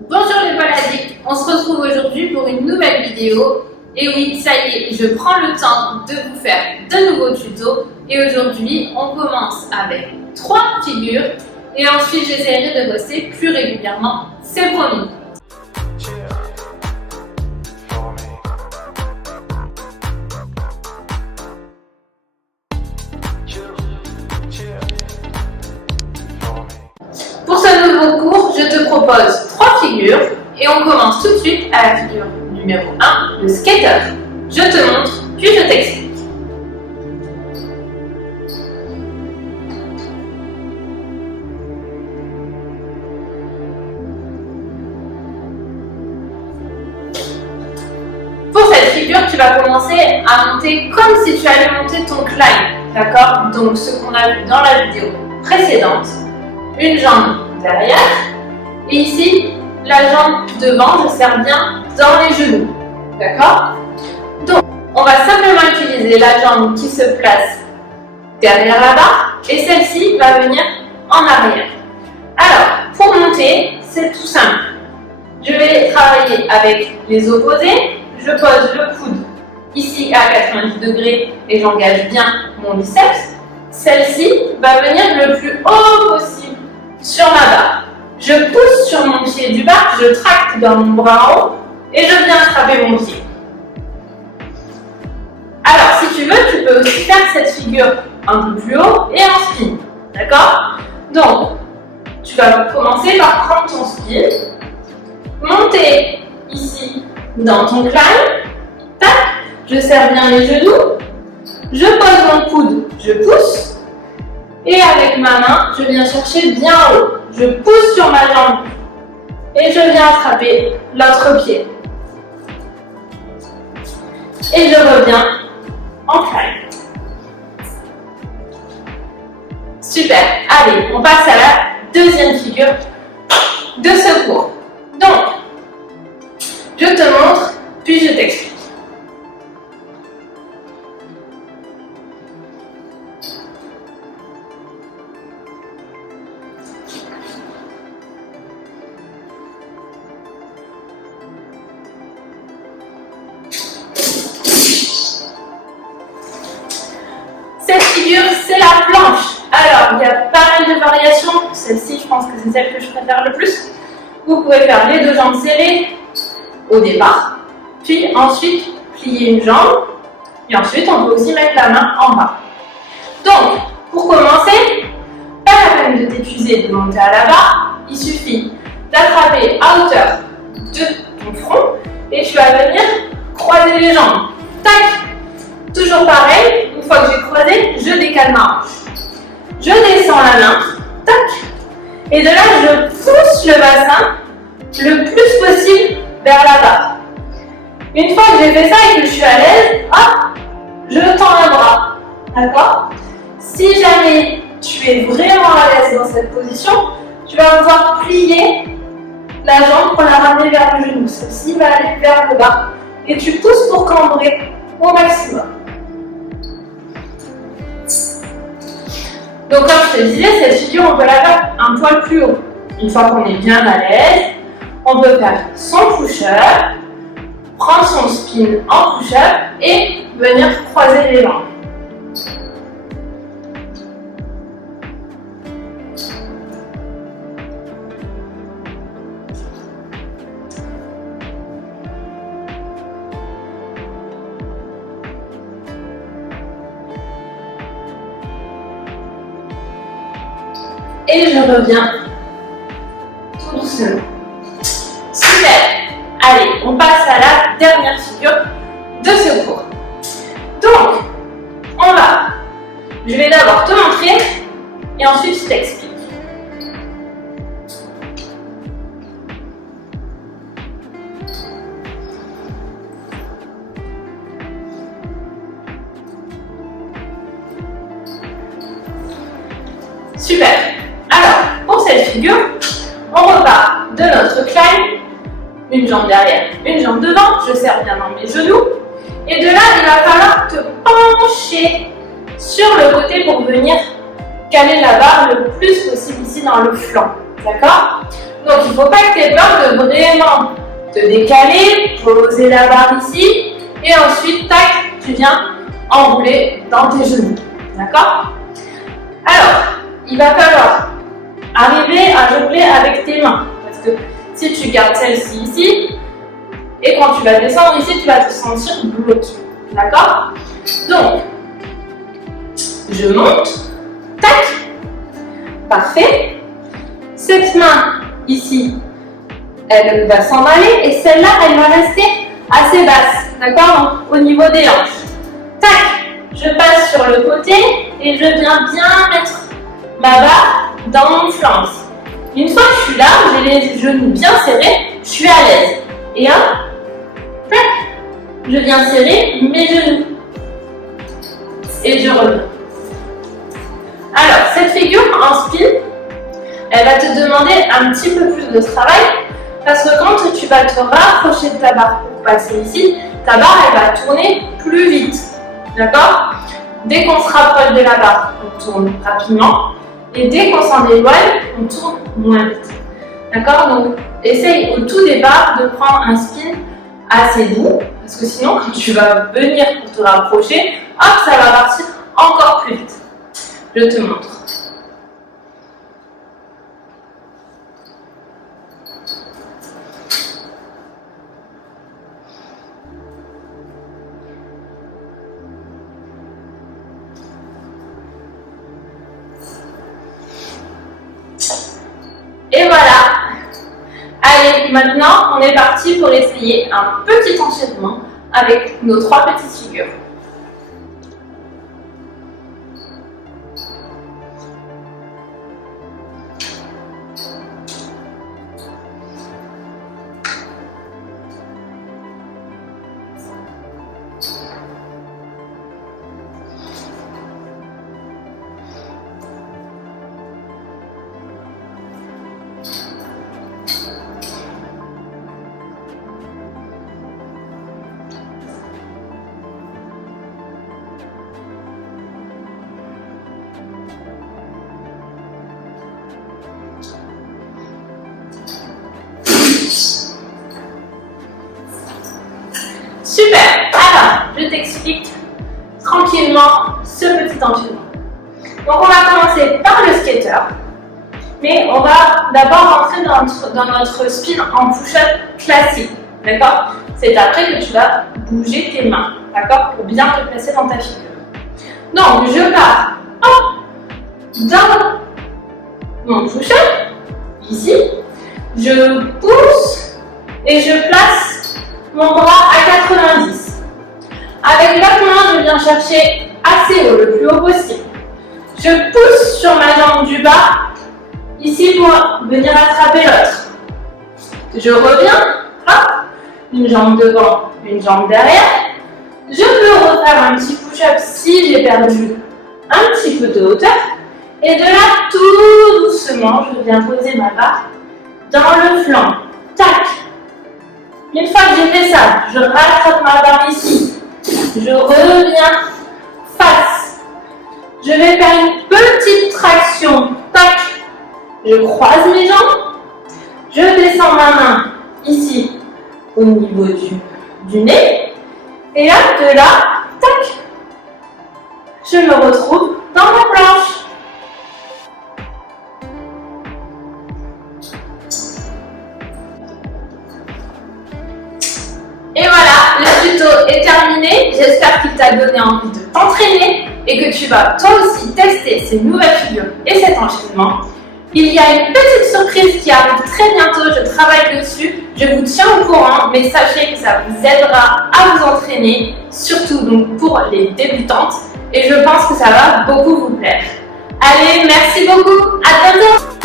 Bonjour les baladiques, on se retrouve aujourd'hui pour une nouvelle vidéo. Et oui, ça y est, je prends le temps de vous faire de nouveaux tutos. Et aujourd'hui, on commence avec 3 figures. Et ensuite, j'essaierai de bosser plus régulièrement, c'est promis. Pour ce nouveau cours, je te propose 3 figures et on commence tout de suite à la figure numéro 1, le skater. Je te montre, puis je t'explique. Pour cette figure, tu vas commencer à monter comme si tu allais monter ton climb, d'accord? Donc ce qu'on a vu dans la vidéo précédente. Une jambe derrière et ici la jambe devant, je serre bien dans les genoux, d'accord? Donc on va simplement utiliser la jambe qui se place derrière la barre et celle-ci va venir en arrière. Alors pour monter, c'est tout simple. Je vais travailler avec les opposés. Je pose le coude ici à 90 degrés et j'engage bien mon biceps. Celle-ci va venir le plus haut possible sur ma barre. Je pousse sur mon pied du bas, je tracte dans mon bras en haut et je viens attraper mon pied. Alors, si tu veux, tu peux aussi faire cette figure un peu plus haut et en spin. D'accord? Donc, tu vas commencer par prendre ton spin, monter ici dans ton climb, tac, je serre bien les genoux, je pose mon coude, je pousse. Et avec ma main, je viens chercher bien haut. Je pousse sur ma jambe et je viens attraper l'autre pied. Et je reviens en climb. Super. Allez, on passe à la deuxième figure de ce cours. Donc, je te montre, puis je t'explique. Cette figure, c'est la planche. Alors, il y a pas mal de variations. Celle-ci, je pense que c'est celle que je préfère le plus. Vous pouvez faire les deux jambes serrées au départ, puis ensuite plier une jambe, et ensuite on peut aussi mettre la main en bas. Donc, pour commencer, pas la peine de t'épuiser de monter à la barre, il suffit d'attraper à hauteur de ton front et tu vas venir croiser les jambes. Tac! Toujours pareil, une fois que j'ai croisé, je décale ma hanche. Je descends la main, tac, et de là je pousse le bassin le plus possible vers la barre. Une fois que j'ai fait ça et que je suis à l'aise, hop, je tends un bras, d'accord? Si jamais tu es vraiment à l'aise dans cette position, tu vas pouvoir plier la jambe pour la ramener vers le genou. Celle-ci va aller vers le bas et tu pousses pour cambrer au maximum. Donc comme je te disais, cette figure, on peut la faire un poil plus haut. Une fois qu'on est bien à l'aise, on peut faire son push-up, prendre son spin en push-up et venir croiser les jambes. Et je reviens tout doucement. Super! Allez, on passe à la dernière figure de ce cours. Donc, je vais d'abord te montrer et ensuite je t'explique. Super! Alors, pour cette figure, on repart de notre climb, une jambe derrière, une jambe devant, je serre bien dans mes genoux, et de là, il va falloir te pencher sur le côté pour venir caler la barre le plus possible ici dans le flanc, d'accord? Donc il ne faut pas que tu aies peur de vraiment te décaler, poser la barre ici, et ensuite, tac, tu viens enrouler dans tes genoux. D'accord? Alors, il va falloir arriver à jongler avec tes mains. Parce que si tu gardes celle-ci ici, et quand tu vas descendre ici, tu vas te sentir bloqué. D'accord? Donc, je monte, tac, parfait. Cette main ici, elle va s'en aller et celle-là, elle va rester assez basse, d'accord? Au niveau des hanches. Tac, je passe sur le côté et je viens bien mettre ma barre dans mon flanc. Une fois que je suis là, j'ai les genoux bien serrés, je suis à l'aise. Et hop, tac, je viens serrer mes genoux. Et je reviens. Alors, cette figure en spin, elle va te demander un petit peu plus de travail parce que quand tu vas te rapprocher de ta barre pour passer ici, ta barre elle va tourner plus vite. D'accord? Dès qu'on se rapproche de la barre, on tourne rapidement et dès qu'on s'en éloigne, on tourne moins vite. D'accord? Donc, essaye au tout départ de prendre un spin assez doux parce que sinon, quand tu vas venir pour te rapprocher, hop, ça va partir encore plus vite. Je te montre. Et voilà. Allez, maintenant, on est parti pour essayer un petit enchaînement avec nos 3 petites figures. Super. Alors, je t'explique tranquillement ce petit enchaînement. Donc, on va commencer par le skater. Mais on va d'abord rentrer dans notre spin en push-up classique. D'accord? C'est après que tu vas bouger tes mains. D'accord? Pour bien te placer dans ta figure. Donc, je pars dans mon push-up. Ici. Je pousse et je place mon bras à 90. Avec l'autre main, je viens chercher assez haut, le plus haut possible. Je pousse sur ma jambe du bas, ici pour venir attraper l'autre. Je reviens, hop, une jambe devant, une jambe derrière. Je peux refaire un petit push-up si j'ai perdu un petit peu de hauteur. Et de là, tout doucement, je viens poser ma barre dans le flanc. Tac. Une fois que j'ai fait ça, je rattrape ma barre ici. Je reviens face. Je vais faire une petite traction. Tac. Je croise mes jambes. Je descends ma main ici au niveau du nez. Et là, de là, tac. Je me retrouve dans ma planche. Et voilà, le tuto est terminé. J'espère qu'il t'a donné envie de t'entraîner et que tu vas toi aussi tester ces nouvelles figures et cet enchaînement. Il y a une petite surprise qui arrive très bientôt, je travaille dessus, je vous tiens au courant, mais sachez que ça vous aidera à vous entraîner, surtout donc pour les débutantes, et je pense que ça va beaucoup vous plaire. Allez, merci beaucoup, à bientôt!